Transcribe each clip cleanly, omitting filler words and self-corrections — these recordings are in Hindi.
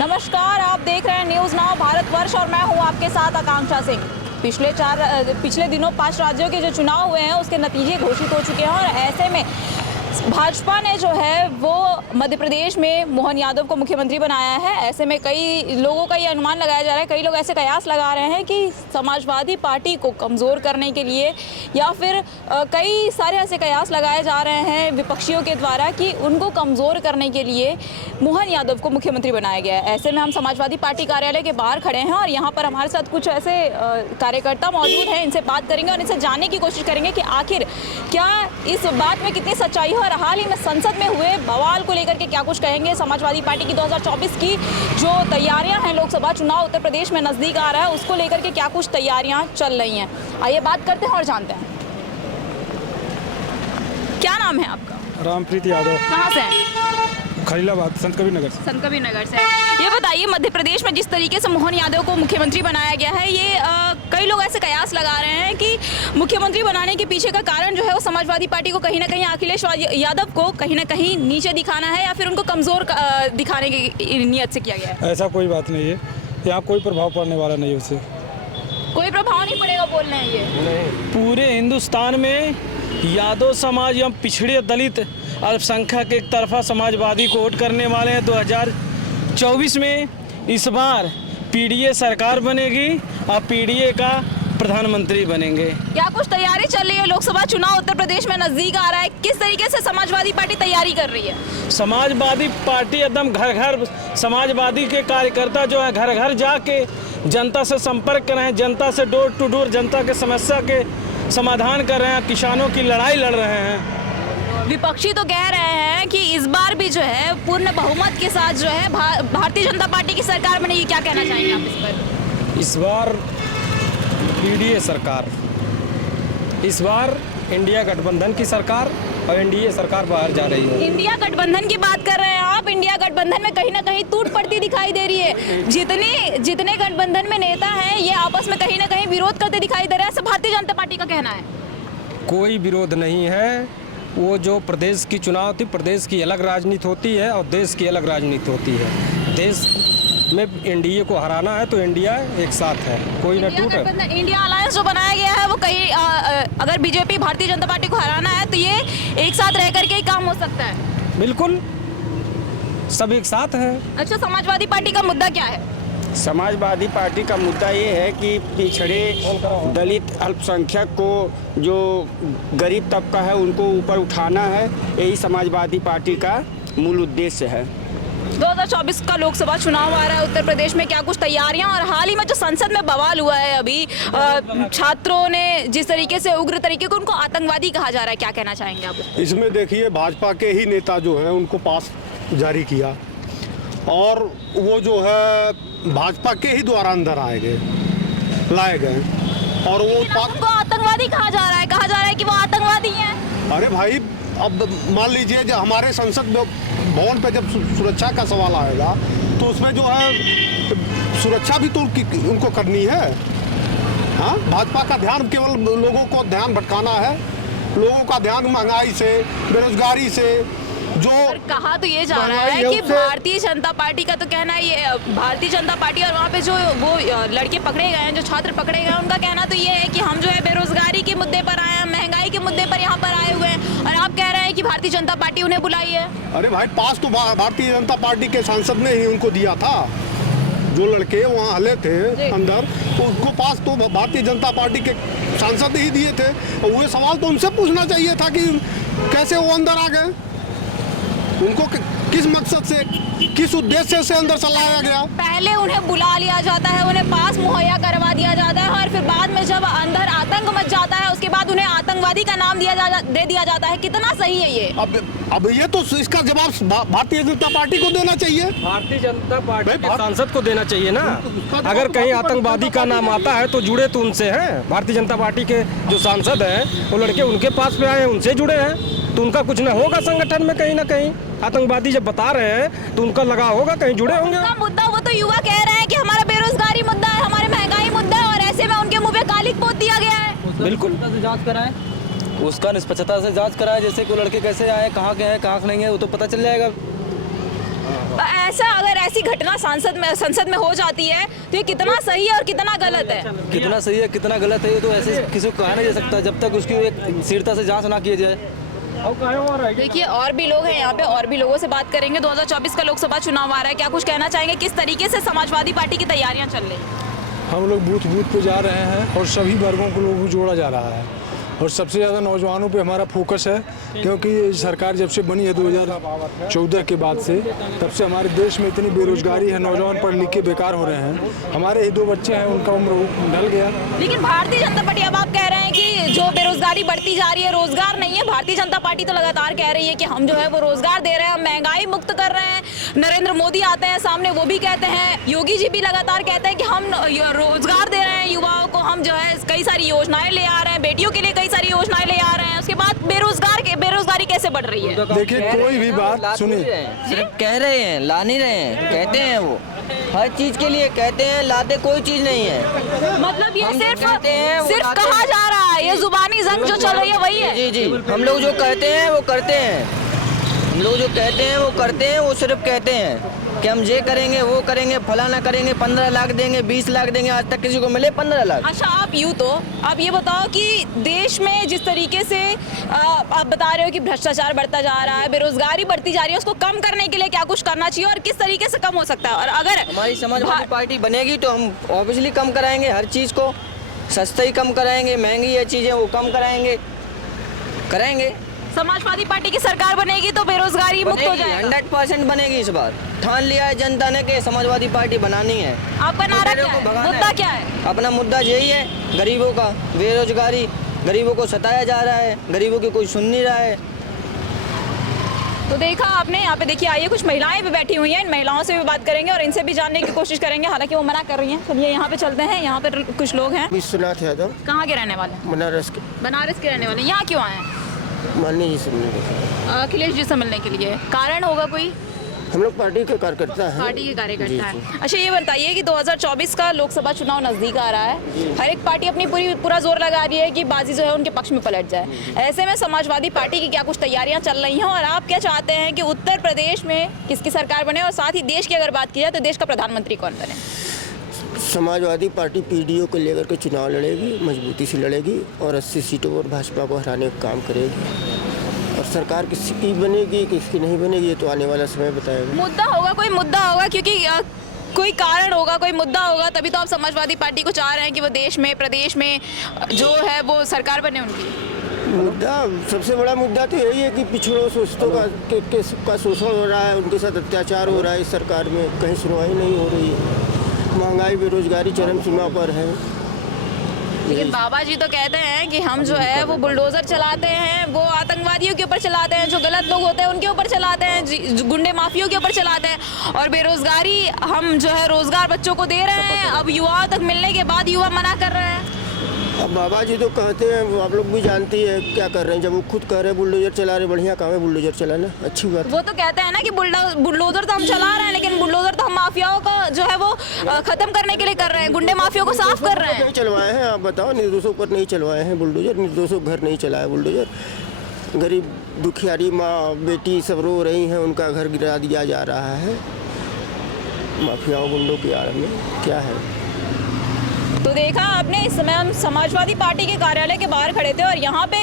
नमस्कार, आप देख रहे हैं न्यूज़ नाउ भारतवर्ष और मैं हूं आपके साथ आकांक्षा सिंह। पिछले दिनों 5 राज्यों के जो चुनाव हुए हैं उसके नतीजे घोषित हो चुके हैं और ऐसे में भाजपा ने जो है वो मध्य प्रदेश में मोहन यादव को मुख्यमंत्री बनाया है। ऐसे में कई लोगों का ये अनुमान लगाया जा रहा है, कई लोग ऐसे कयास लगा रहे हैं कि समाजवादी पार्टी को कमज़ोर करने के लिए या फिर कई सारे ऐसे कयास लगाए जा रहे हैं विपक्षियों के द्वारा कि उनको कमज़ोर करने के लिए मोहन यादव को मुख्यमंत्री बनाया गया है। ऐसे में हम समाजवादी पार्टी कार्यालय के बाहर खड़े हैं और यहाँ पर हमारे साथ कुछ ऐसे कार्यकर्ता मौजूद हैं। इनसे बात करेंगे और इनसे जानने की कोशिश करेंगे कि आखिर क्या इस बात में कितनी सच्चाई है और हाल ही में संसद में हुए बवाल को लेकर के क्या कुछ कहेंगे। समाजवादी पार्टी की 2024 की जो तैयारियां हैं, लोकसभा चुनाव उत्तर प्रदेश में नजदीक आ रहा है, उसको लेकर के क्या कुछ तैयारियां चल रही हैं। आइए बात करते हैं और जानते हैं। क्या नाम है आपका? रामप्रीत यादव। कहाँ से हैं? खलीलाबाद, संत कबीर नगर से। संत कबीर नगर से। ये बताइए, मध्य प्रदेश में जिस तरीके से मोहन यादव को मुख्यमंत्री बनाया गया है, ये कई लोग ऐसे कयास लगा रहे हैं कि मुख्यमंत्री बनाने के पीछे का कारण जो है वो समाजवादी पार्टी को कहीं ना कहीं अखिलेश यादव को कहीं ना कहीं नीचे दिखाना है या फिर उनको कमज़ोर दिखाने की नीयत से किया गया है। ऐसा कोई बात नहीं है, यहाँ कोई प्रभाव पड़ने वाला नहीं है उससे। कोई प्रभाव नहीं पड़ेगा बोल रहे हैं ये? पूरे हिंदुस्तान में यादव समाज या पिछड़े दलित अल्पसंख्यक एक तरफा समाजवादी को वोट करने वाले हैं। 2024 में इस बार पीडीए सरकार बनेगी और पीडीए का प्रधानमंत्री बनेंगे। क्या कुछ तैयारी चल रही है? लोकसभा चुनाव उत्तर प्रदेश में नजदीक आ रहा है, किस तरीके से समाजवादी पार्टी तैयारी कर रही है? समाजवादी पार्टी एकदम घर घर, समाजवादी के कार्यकर्ता जो है घर घर जाके जनता से संपर्क कर रहे हैं, जनता से डोर टू डोर जनता के समस्या के समाधान कर रहे हैं, किसानों की लड़ाई लड़ रहे हैं। विपक्षी तो कह रहे हैं कि इस बार भी जो है पूर्ण बहुमत के साथ जो है भारतीय जनता पार्टी की सरकार बनेगी। क्या कहना चाहेंगे आप इस पर? इस बार पीडीए सरकार, इस बार इंडिया गठबंधन की सरकार और एनडीए सरकार बाहर जा रही है। इंडिया गठबंधन की बात कर रहे हैं आप। इंडिया गठबंधन में कहीं ना कहीं टूट पड़ती दिखाई दे रही है। जितने गठबंधन में नेता हैं ये आपस में कहीं ना कहीं विरोध करते दिखाई दे रहे हैं, ऐसा भारतीय जनता पार्टी का कहना है। कोई विरोध नहीं है। वो जो प्रदेश की चुनाव थी, प्रदेश की अलग राजनीति होती है और देश की अलग राजनीति होती है। देश में एनडीए को हराना है तो इंडिया एक साथ है, कोई ना टूट है। इंडिया अलायंस जो बनाया गया है वो कहीं अगर बीजेपी भारतीय जनता पार्टी को हराना है तो ये एक साथ रह करके ही काम हो सकता है। बिल्कुल, सब एक साथ है। अच्छा, समाजवादी पार्टी का मुद्दा क्या है? समाजवादी पार्टी का मुद्दा ये है कि पिछड़े दलित अल्पसंख्यक को, जो गरीब तबका है, उनको ऊपर उठाना है। यही समाजवादी पार्टी का मूल उद्देश्य है। 2024 का लोकसभा चुनाव आ रहा है उत्तर प्रदेश में, क्या कुछ तैयारियां? और हाल ही में जो संसद में बवाल हुआ है अभी, छात्रों ने जिस तरीके से उग्र तरीके को उनको आतंकवादी कहा जा रहा है, क्या कहना चाहेंगे आप? इसमें देखिए, भाजपा के ही नेता जो हैं उनको पास जारी किया और वो जो है भाजपा के ही द्वारा अंदर लाए गए और वो उनको आतंकवादी कहा जा रहा है कि वो आतंकवादी हैं। अरे भाई, अब मान लीजिए जब हमारे संसद भवन पे जब सुरक्षा का सवाल आएगा तो उसमें जो है सुरक्षा भी तो उनको करनी है। हाँ, भाजपा का ध्यान केवल लोगों को ध्यान भटकाना है, लोगों का ध्यान महंगाई से, बेरोजगारी से। जो कहा तो ये जा रहा है कि भारतीय जनता पार्टी का तो कहना है, ये भारतीय जनता पार्टी और वहाँ पे जो वो लड़के पकड़े गए हैं, जो छात्र पकड़े गए हैं, उनका कहना तो ये है कि हम जो है बेरोजगारी के मुद्दे पर आए हैं, महंगाई के मुद्दे पर यहाँ पर आए हुए हैं और आप कह रहे हैं कि भारतीय जनता पार्टी उन्हें बुलाई है। अरे भाई, पास तो भारतीय जनता पार्टी के सांसद ने ही उनको दिया था। जो लड़के वहाँ हले थे अंदर, तो उनको पास तो भारतीय जनता पार्टी के सांसद ही दिए थे। और वो सवाल तो उनसे पूछना चाहिए था कि कैसे वो अंदर आ गए, उनको किस मकसद से, किस उद्देश्य से अंदर चलाया गया। पहले उन्हें बुला लिया जाता है, उन्हें पास मुहैया करवा दिया जाता है और फिर बाद में जब अंदर आतंक मच जाता है उसके बाद उन्हें आतंकवादी का नाम दे दिया जाता है। कितना सही है ये? अब ये तो इसका जवाब भारतीय जनता पार्टी को देना चाहिए। भारतीय जनता पार्टी के सांसद को देना चाहिए ना। अगर कहीं आतंकवादी का नाम आता है तो जुड़े तो उनसे हैं। भारतीय जनता पार्टी के जो सांसद हैं वो लड़के उनके पास पे आए हैं, उनसे जुड़े हैं, तो उनका कुछ ना होगा संगठन में कहीं ना कहीं। आतंकवादी जब बता रहे हैं तो उनका लगा होगा, कहीं जुड़े होंगे। मुद्दा वो तो युवा कह रहे हैं कि हमारा बेरोजगारी मुद्दा है, हमारे महंगाई मुद्दा है और ऐसे में उनके मुंह पे कालिक पोत दिया गया है। बिल्कुल, जांच कराएं, उसका निष्पक्षता से जांच कराएं। जैसे कोई लड़के कैसे आए, कहाँ के हैं, कहाँ नहीं है, वो तो पता चल जाएगा। ऐसा अगर ऐसी घटना संसद में हो जाती है तो ये कितना सही है और कितना गलत है? कितना सही है कितना गलत है ये तो ऐसे किसी को कहा नहीं जा सकता जब तक उसकी एक स्थिरता से जांच ना की जाए। देखिए और भी लोग हैं यहाँ पे, और भी लोगों से बात करेंगे। 2024 का लोकसभा चुनाव आ रहा है, क्या कुछ कहना चाहेंगे? किस तरीके से समाजवादी पार्टी की तैयारियां चल रही हैं? हम लोग बूथ बूथ पे जा रहे हैं और सभी वर्गों को लोगों को जोड़ा जा रहा है और सबसे ज़्यादा नौजवानों पे हमारा फोकस है, क्योंकि ये सरकार जब से बनी है 2014 के बाद से, तब से हमारे देश में इतनी बेरोजगारी है, नौजवान पढ़ लिख के बेकार हो रहे हैं। हमारे ही 2 बच्चे हैं, उनका उम्र ढल गया। लेकिन भारतीय जनता पार्टी, अब आप कह रहे हैं कि जो बेरोजगारी बढ़ती जा रही है, रोजगार नहीं है। भारतीय जनता पार्टी तो लगातार कह रही है कि हम जो है वो रोजगार दे रहे हैं, हम महंगाई मुक्त कर रहे हैं। नरेंद्र मोदी आते हैं सामने, वो भी कहते हैं, योगी जी भी लगातार कहते हैं कि हम रोजगार दे रहे हैं युवाओं को, हम जो है कई सारी योजनाएं ले आ रहे हैं, बेटियों के लिए कई सारी योजनाएं ले आ रहे हैं। उसके बाद बेरोजगारी कैसे बढ़ रही है? देखिए कोई भी बात सुनिए, सिर्फ कह रहे हैं, ला नहीं रहे हैं। कहते हैं वो हर चीज के लिए कहते हैं, लाते कोई चीज नहीं है। मतलब ये हम सिर्फ कहते हैं, वो सिर्फ लाते कहा हैं। जा रहा है, ये जुबानी जंग जो चल रही है वही है। जी जी, हम लोग जो कहते हैं वो करते हैं। हम लोग जो कहते हैं वो करते हैं। वो सिर्फ कहते हैं कि हम ये करेंगे, वो करेंगे, फलाना करेंगे, 15 लाख देंगे, 20 लाख देंगे। आज तक किसी को मिले 15 लाख? अच्छा आप ये बताओ कि देश में जिस तरीके से आप बता रहे हो कि भ्रष्टाचार बढ़ता जा रहा है, बेरोजगारी बढ़ती जा रही है, उसको कम करने के लिए क्या कुछ करना चाहिए और किस तरीके से कम हो सकता है? और अगर हमारी समाजवादी पार्टी बनेगी तो हम ऑब्वियसली कम कराएंगे हर चीज़ को। सस्ता ही कम कराएंगे, महंगी ये चीज़ें वो कम कराएंगे। समाजवादी पार्टी की सरकार बनेगी तो बेरोजगारी मुक्त हो जाएगा। 100% बनेगी इस बार। ठान लिया है जनता ने कि समाजवादी पार्टी बनानी है। आपका नारा क्या है? मुद्दा क्या है? अपना मुद्दा यही है, गरीबों का बेरोजगारी। गरीबों को सताया जा रहा है, गरीबों की कोई सुन नहीं रहा है। तो देखा आपने, यहाँ पे देखिए, आइए कुछ महिलाएं भी बैठी हुई हैं, इन महिलाओं से भी बात करेंगे और इनसे भी जानने की कोशिश करेंगे, हालांकि वो मना कर रही हैं। चलिए यहाँ पे चलते हैं, यहाँ पे कुछ लोग हैं। विश्वनाथ यादव, कहाँ के रहने वाले हैं? बनारस के। बनारस के रहने वाले। यहाँ क्यों आए हैं? माननीय जी से मिलने। अखिलेश जी से मिलने के लिए कारण होगा कोई? हम लोग पार्टी के कार्यकर्ता हैं। पार्टी के कार्यकर्ता है। अच्छा ये बताइए कि 2024 का लोकसभा चुनाव नजदीक आ रहा है, हर एक पार्टी अपनी पूरा जोर लगा रही है कि बाजी जो है उनके पक्ष में पलट जाए। ऐसे में समाजवादी पार्टी की क्या कुछ तैयारियां चल रही हैं और आप क्या चाहते हैं कि उत्तर प्रदेश में किसकी सरकार बने और साथ ही देश की अगर बात की जाए तो देश का प्रधानमंत्री कौन बने? समाजवादी पार्टी पीडीओ को लेकर के चुनाव लड़ेगी, मजबूती से लड़ेगी और 80 सीटों पर भाजपा को हराने का काम करेगी। और सरकार किसकी बनेगी किसकी नहीं बनेगी ये तो आने वाला समय बताएगा। मुद्दा होगा, कोई मुद्दा होगा, क्योंकि कोई कारण होगा, कोई मुद्दा होगा, तभी तो आप समाजवादी पार्टी को चाह रहे हैं कि वो देश में, प्रदेश में जो है वो सरकार बने उनकी। मुद्दा, सबसे बड़ा मुद्दा तो यही है कि पिछड़ों शोषितों का शोषण हो रहा है, उनके साथ अत्याचार हो रहा है। इस सरकार में कहीं सुनवाई नहीं हो रही है। महंगाई बेरोजगारी चरम सीमा पर है। लेकिन बाबा जी तो कहते हैं कि हम जो है वो बुलडोजर चलाते हैं, वो आतंकवादियों के ऊपर चलाते हैं, जो गलत लोग होते हैं उनके ऊपर चलाते हैं, गुंडे माफियों के ऊपर चलाते हैं। और बेरोजगारी हम जो है रोजगार बच्चों को दे रहे हैं, अब युवाओं तक मिलने के बाद युवा मना कर रहे हैं। अब बाबा जी तो कहते हैं, वो आप लोग भी जानती है क्या कर रहे हैं। जब वो खुद कह रहे हैं बुलडोजर चला रहे, बढ़िया काम है बुलडोजर चलाना, अच्छी बात। वो तो कहते हैं ना कि बुलडोजर तो हम चला रहे हैं, लेकिन बुलडोजर तो हम माफियाओं का जो है वो खत्म करने के लिए कर रहे हैं, गुंडे माफियाओं को साफ कर रहे हैं। नहीं चलवाए हैं, आप बताओ। निर्दोषों पर नहीं चलवाए हैं बुलडोजर, निर्दोषों घर नहीं चलाया बुलडोजर। गरीब दुखियारी माँ बेटी सब रो रही हैं, उनका घर गिरा दिया जा रहा है माफियाओं गुंडों की आड़ में। क्या है तो देखा आपने, इस समय हम समाजवादी पार्टी के कार्यालय के बाहर खड़े थे और यहाँ पे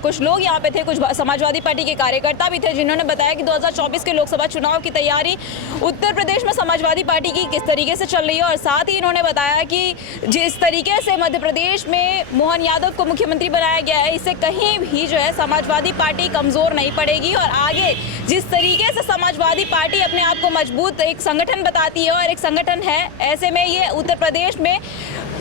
कुछ लोग यहाँ पे थे, कुछ समाजवादी पार्टी के कार्यकर्ता भी थे, जिन्होंने बताया कि 2024 के लोकसभा चुनाव की तैयारी उत्तर प्रदेश में समाजवादी पार्टी की किस तरीके से चल रही है। और साथ ही इन्होंने बताया कि जिस तरीके से मध्य प्रदेश में मोहन यादव को मुख्यमंत्री बनाया गया है, इससे कहीं भी जो है समाजवादी पार्टी कमज़ोर नहीं पड़ेगी। और आगे जिस तरीके से समाजवादी पार्टी अपने आप को मजबूत एक संगठन बताती है और एक संगठन है, ऐसे में ये उत्तर प्रदेश में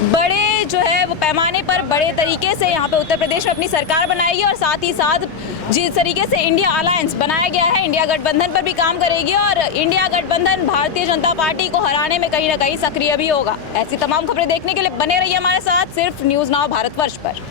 बड़े जो है वो पैमाने पर बड़े तरीके से यहाँ पे उत्तर प्रदेश में अपनी सरकार बनाएगी। और साथ ही साथ जिस तरीके से इंडिया अलायंस बनाया गया है, इंडिया गठबंधन पर भी काम करेगी और इंडिया गठबंधन भारतीय जनता पार्टी को हराने में कहीं ना कहीं सक्रिय भी होगा। ऐसी तमाम खबरें देखने के लिए बने रहिए हमारे साथ सिर्फ न्यूज़ नाउ भारतवर्ष पर।